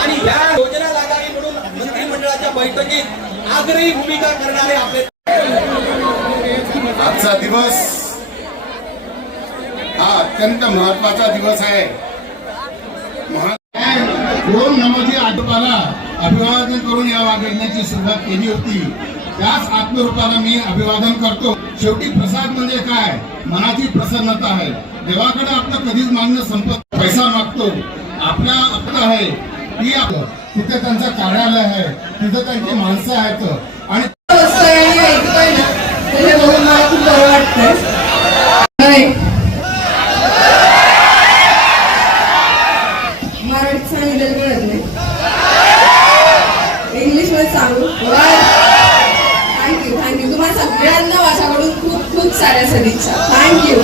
आणि या योजना लागावी म्हणून मंत्रिमंडळाच्या बैठकीत आग्रही भूमिका करणारे आपले आजचा दिवस हा अत्यंत महत्त्वाचा दिवस आहे. ओम नमोजी आटोपाला अभिवादन करून या वागण्याची सुरुवात केली होती. त्याच आत्मरूपाला मी अभिवादन करतो. शेवटी प्रसाद म्हणजे काय? मनाची प्रसन्नता आहे. देवाकडे आपलं कधीच मागणं संपत पैसा मागतो. आपल्या आपलं आहे. ती तिथे त्यांचं कार्यालय आहे. तिथे त्यांची माणसं आहेत. आणि इंग्लिशमध्ये सांगू. थँक्यू थँक्यू तुम्हाला सगळ्यांना माझ्याकडून खूप खूप साऱ्या सदिच्छा थँक्यू